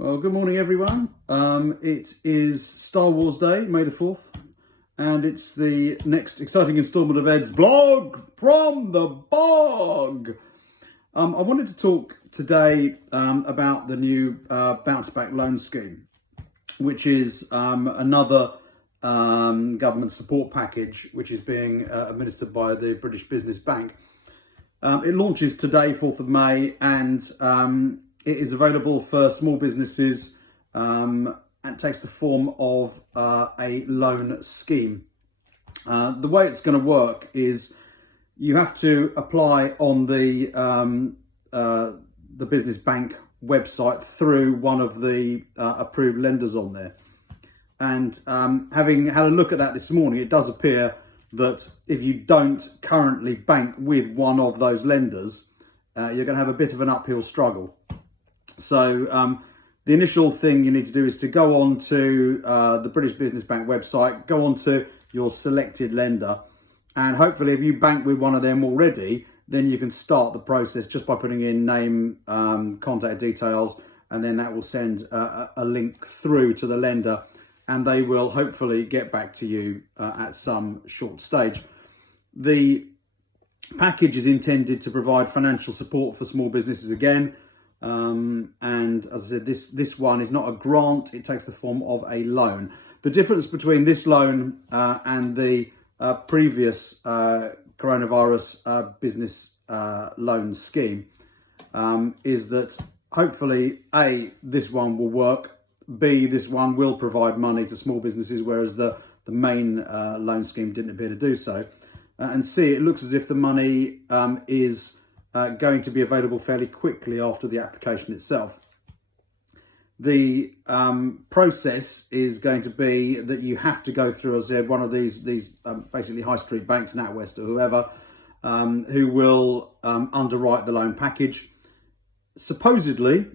Well, good morning, everyone. It is Star Wars Day, May the 4th, and it's the next exciting instalment of Ed's blog from the bog. I wanted to talk today about the new Bounce Back Loan Scheme, which is another government support package which is being administered by the British Business Bank. It launches today, 4th of May, and it is available for small businesses and takes the form of a loan scheme. The way it's going to work is you have to apply on the Business Bank website through one of the approved lenders on there. And having had a look at that this morning, it does appear that if you don't currently bank with one of those lenders, you're going to have a bit of an uphill struggle. So the initial thing you need to do is to go on to the British Business Bank website, go on to your selected lender, and hopefully if you bank with one of them already, then you can start the process just by putting in name, contact details, and then that will send a link through to the lender, and they will hopefully get back to you at some short stage. The package is intended to provide financial support for small businesses again. And as I said, this one is not a grant, it takes the form of a loan. The difference between this loan and the previous coronavirus business loan scheme is that hopefully A, this one will work, B, this one will provide money to small businesses, whereas the main loan scheme didn't appear to do so, and C, it looks as if the money is going to be available fairly quickly after the application itself. The process is going to be that you have to go through, as I said, one of these basically high street banks, NatWest or whoever, who will underwrite the loan package. Supposedly,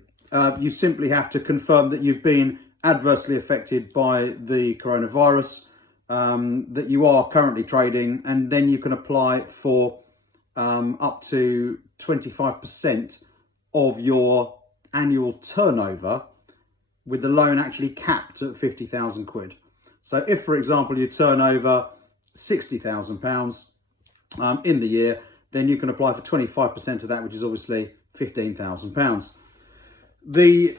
you simply have to confirm that you've been adversely affected by the coronavirus, that you are currently trading, and then you can apply for up to 25% of your annual turnover, with the loan actually capped at 50,000 quid. So if, for example, you turn over £60,000 in the year, then you can apply for 25% of that, which is obviously £15,000. The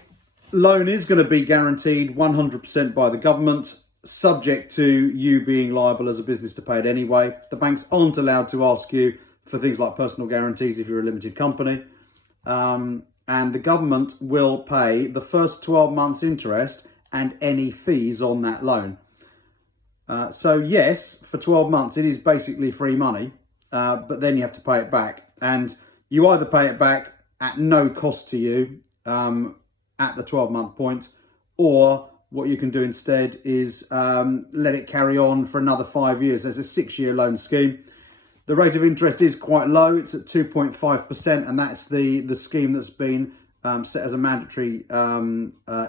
loan is going to be guaranteed 100% by the government, subject to you being liable as a business to pay it anyway. The banks aren't allowed to ask you for things like personal guarantees if you're a limited company. And the government will pay the first 12 months interest and any fees on that loan. So yes, for 12 months, it is basically free money, but then you have to pay it back. And you either pay it back at no cost to you at the 12-month point, or what you can do instead is let it carry on for another 5 years. There's a 6-year loan scheme. The rate of interest is quite low. It's at 2.5%, and that's the scheme that's been set as a mandatory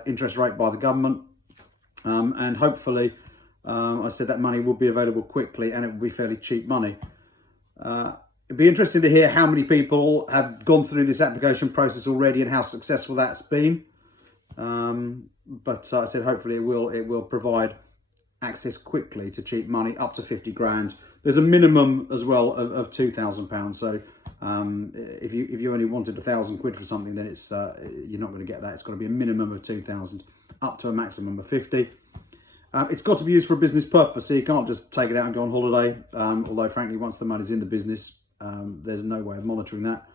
interest rate by the government. And hopefully, I said that money will be available quickly, and it will be fairly cheap money. It'd be interesting to hear how many people have gone through this application process already and how successful that's been. But I said hopefully it will provide access quickly to cheap money up to 50 grand. There's a minimum as well of £2,000. So if you only wanted 1,000 quid for something, then it's you're not going to get that. It's got to be a minimum of 2,000 up to a maximum of 50. It's got to be used for a business purpose, so you can't just take it out and go on holiday. Although frankly, once the money's in the business, there's no way of monitoring that.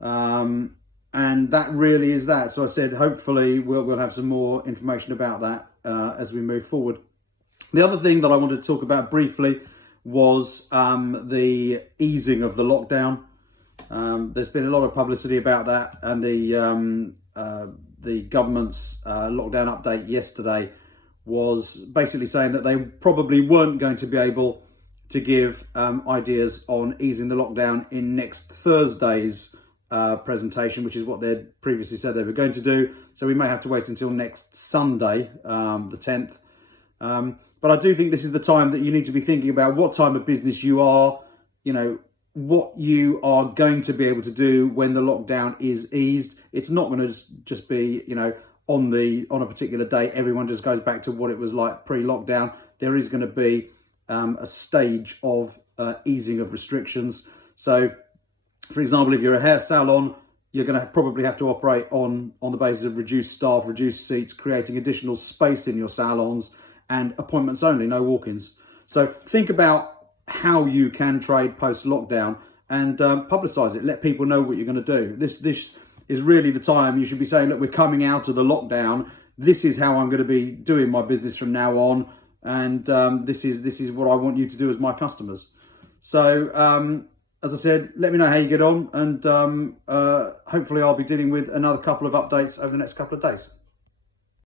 And that really is that. So I said hopefully we'll have some more information about that as we move forward. The other thing that I wanted to talk about briefly was the easing of the lockdown. There's been a lot of publicity about that, and the government's lockdown update yesterday was basically saying that they probably weren't going to be able to give ideas on easing the lockdown in next Thursday's presentation, which is what they'd previously said they were going to do. So we may have to wait until next Sunday, the 10th. But I do think this is the time that you need to be thinking about what time of business you are, what you are going to be able to do when the lockdown is eased. It's not going to just be, on a particular day, everyone just goes back to what it was like pre-lockdown. There is going to be a stage of easing of restrictions. So, for example, if you're a hair salon, you're going to probably have to operate on the basis of reduced staff, reduced seats, creating additional space in your salons, and appointments only, no walk-ins. So think about how you can trade post-lockdown and publicise it. Let people know what you're going to do. This is really the time you should be saying, look, we're coming out of the lockdown. This is how I'm going to be doing my business from now on. And this is what I want you to do as my customers. So, as I said, let me know how you get on. And hopefully I'll be dealing with another couple of updates over the next couple of days.